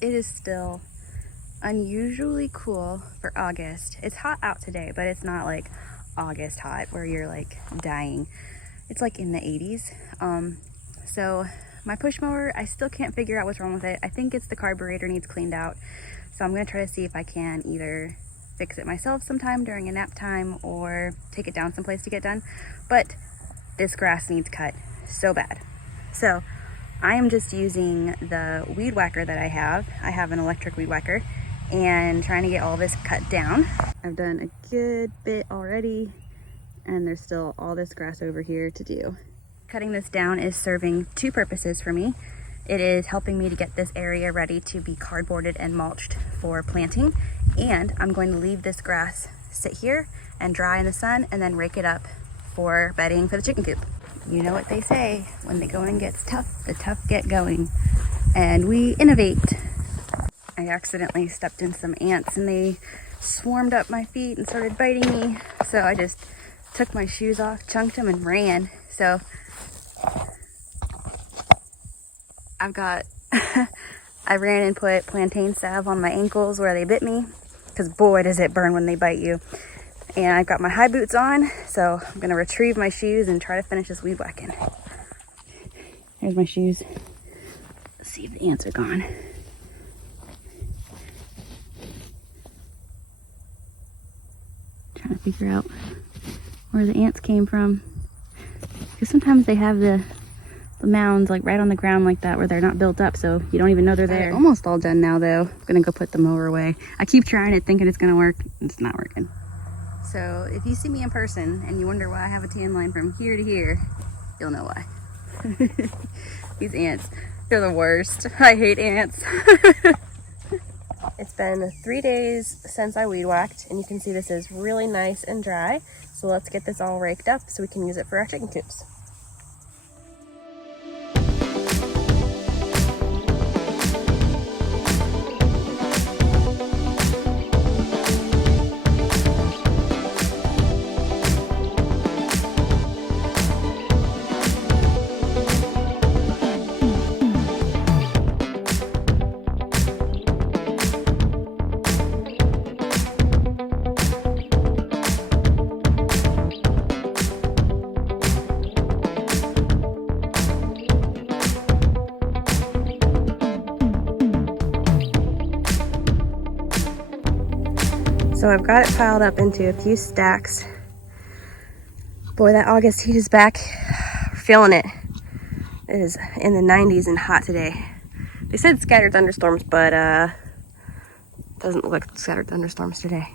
It is still unusually cool for August. It's hot out today, but it's not like August hot where you're like dying. It's like in the 80s. So my push mower, I still can't figure out what's wrong with it. I think it's the carburetor needs cleaned out. So I'm gonna try to see if I can either fix it myself sometime during a nap time or take it down someplace to get done. But this grass needs cut so bad. So I am just using the weed whacker that I have. I have an electric weed whacker and trying to get all this cut down. I've done a good bit already and there's still all this grass over here to do. Cutting this down is serving two purposes for me. It is helping me to get this area ready to be cardboarded and mulched for planting. And I'm going to leave this grass sit here and dry in the sun and then rake it up for bedding for the chicken coop. You know what they say, when the going gets tough, the tough get going. And we innovate. I accidentally stepped in some ants and they swarmed up my feet and started biting me. So I just took my shoes off, chunked them and ran. So I've got, I ran and put plantain salve on my ankles where they bit me, because boy does it burn when they bite you. And I've got my high boots on, so I'm gonna retrieve my shoes and try to finish this weed whacking. Here's my shoes. Let's see if the ants are gone. Trying to figure out where the ants came from. Because sometimes they have the mounds like right on the ground like that where they're not built up, so you don't even know they're there. They're almost all done now though. I'm gonna go put the mower away. I keep trying it thinking it's gonna work. It's not working. So if you see me in person and you wonder why I have a tan line from here to here, you'll know why. These ants, they're the worst. I hate ants. It's been 3 days since I weed whacked, and you can see this is really nice and dry. So let's get this all raked up so we can use it for our chicken coops. So I've got it piled up into a few stacks. Boy, that August heat is back. We're feeling it. It is in the 90s and hot today. They said scattered thunderstorms, but doesn't look like scattered thunderstorms today.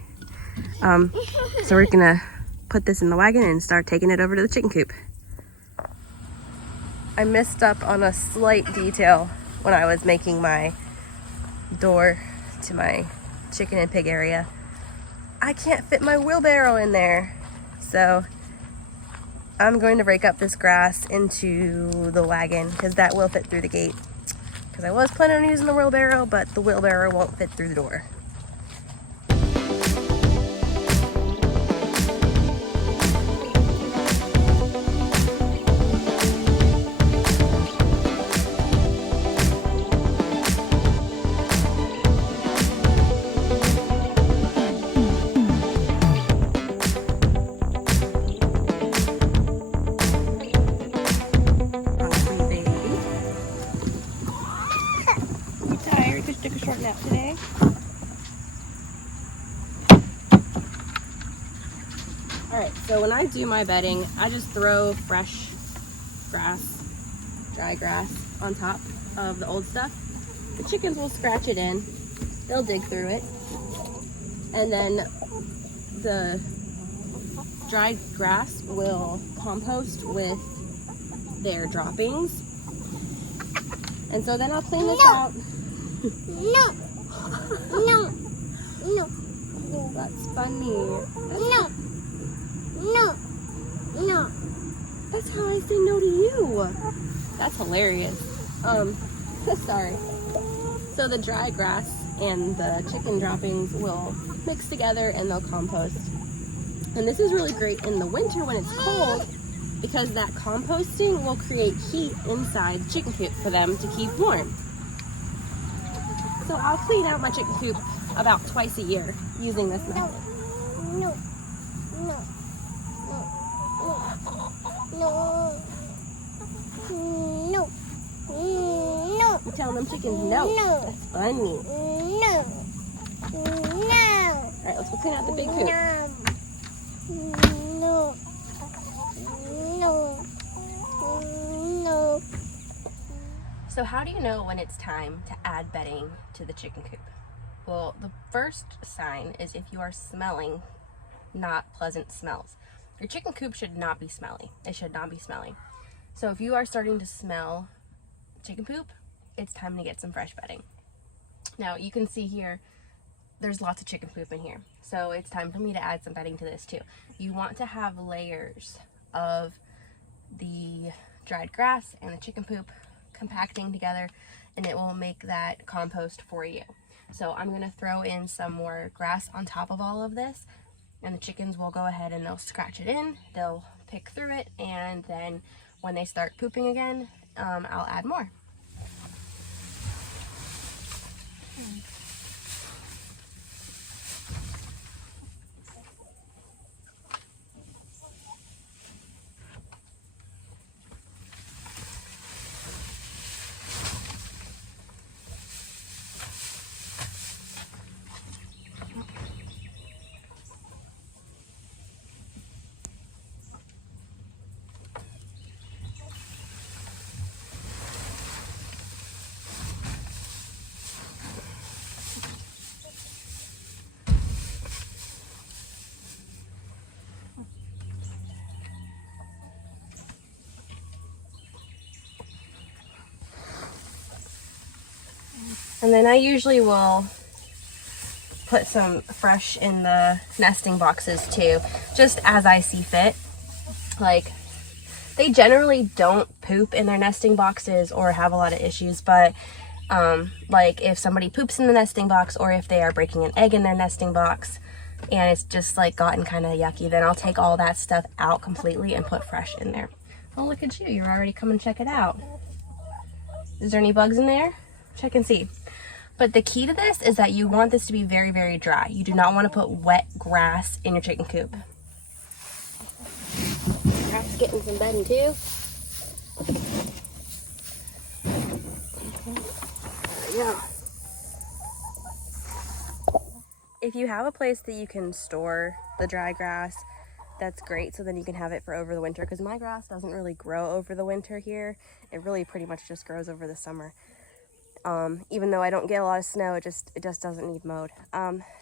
So we're gonna put this in the wagon and start taking it over to the chicken coop. I messed up on a slight detail when I was making my door to my chicken and pig area. I can't fit my wheelbarrow in there. So I'm going to rake up this grass into the wagon because that will fit through the gate. Because I was planning on using the wheelbarrow, but the wheelbarrow won't fit through the door. Took a short nap today. Alright, so when I do my bedding, I just throw fresh grass, dry grass, on top of the old stuff. The chickens will scratch it in, they'll dig through it, and then the dried grass will compost with their droppings. And so then I'll clean this out. No. No. No. Oh, that's funny. No. No. No. That's how I say no to you. That's hilarious. Sorry. So the dry grass and the chicken droppings will mix together and they'll compost. And this is really great in the winter when it's cold because that composting will create heat inside the chicken coop for them to keep warm. So I'll clean out my chicken coop about twice a year using this method. No. No. No. No. No. You telling them chickens no. No. That's funny. No. No. Alright, let's go clean out the big coop. No. No. No. So how do you know when it's time to add bedding to the chicken coop? Well, the first sign is if you are smelling not pleasant smells. Your chicken coop should not be smelly. It should not be smelly. So if you are starting to smell chicken poop, it's time to get some fresh bedding. Now you can see here, there's lots of chicken poop in here. So it's time for me to add some bedding to this too. You want to have layers of the dried grass and the chicken poop compacting together, and it will make that compost for you. So I'm going to throw in some more grass on top of all of this, and the chickens will go ahead and they'll scratch it in, they'll pick through it, and then when they start pooping again, I'll add more. And then I usually will put some fresh in the nesting boxes too, just as I see fit. Like, they generally don't poop in their nesting boxes or have a lot of issues, but like if somebody poops in the nesting box, or if they are breaking an egg in their nesting box and it's just like gotten kind of yucky, then I'll take all that stuff out completely and put fresh in there. Oh, look at you, you're already coming to check it out. Is there any bugs in there? Check and see. But the key to this is that you want this to be very, very dry. You do not want to put wet grass in your chicken coop. Cat's getting some bedding too. There we go. If you have a place that you can store the dry grass, that's great, so then you can have it for over the winter, because my grass doesn't really grow over the winter here. It really pretty much just grows over the summer. Even though I don't get a lot of snow, it just doesn't need mowed.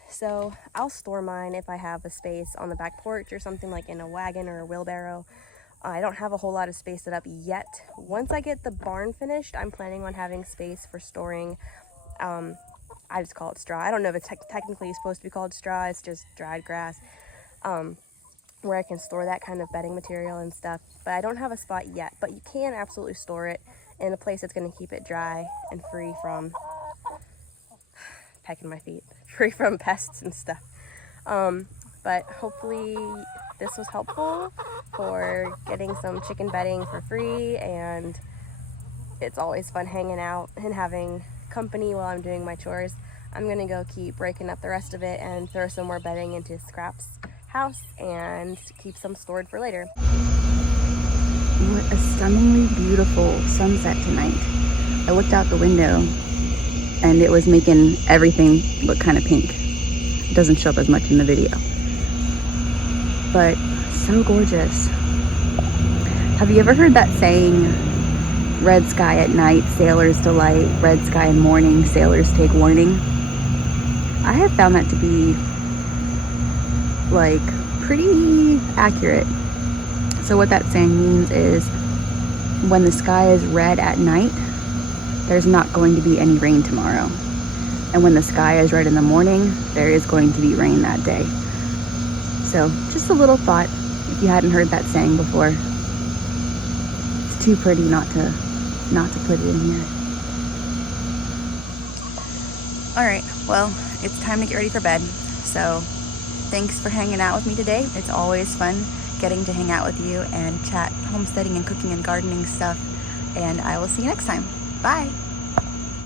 So I'll store mine if I have a space on the back porch or something, like in a wagon or a wheelbarrow. I don't have a whole lot of space set up yet. Once I get the barn finished, I'm planning on having space for storing, I just call it straw. I don't know if it's technically supposed to be called straw, it's just dried grass, where I can store that kind of bedding material and stuff. But I don't have a spot yet, but you can absolutely store it in a place that's going to keep it dry and free from pecking my feet, free from pests and stuff. But hopefully this was helpful for getting some chicken bedding for free, and it's always fun hanging out and having company while I'm doing my chores. I'm gonna go keep breaking up the rest of it and throw some more bedding into Scrap's house and keep some stored for later. What a stunningly beautiful sunset tonight. I looked out the window and it was making everything look kind of pink. It doesn't show up as much in the video, but so gorgeous. Have you ever heard that saying, red sky at night, sailors delight, red sky in morning, sailors take warning? I have found that to be like pretty accurate. So what that saying means is, when the sky is red at night, there's not going to be any rain tomorrow. And when the sky is red in the morning, there is going to be rain that day. So just a little thought, if you hadn't heard that saying before. It's too pretty not to put it in here. All right, well, it's time to get ready for bed. So thanks for hanging out with me today. It's always fun getting to hang out with you and chat homesteading and cooking and gardening stuff. And I will see you next time. Bye.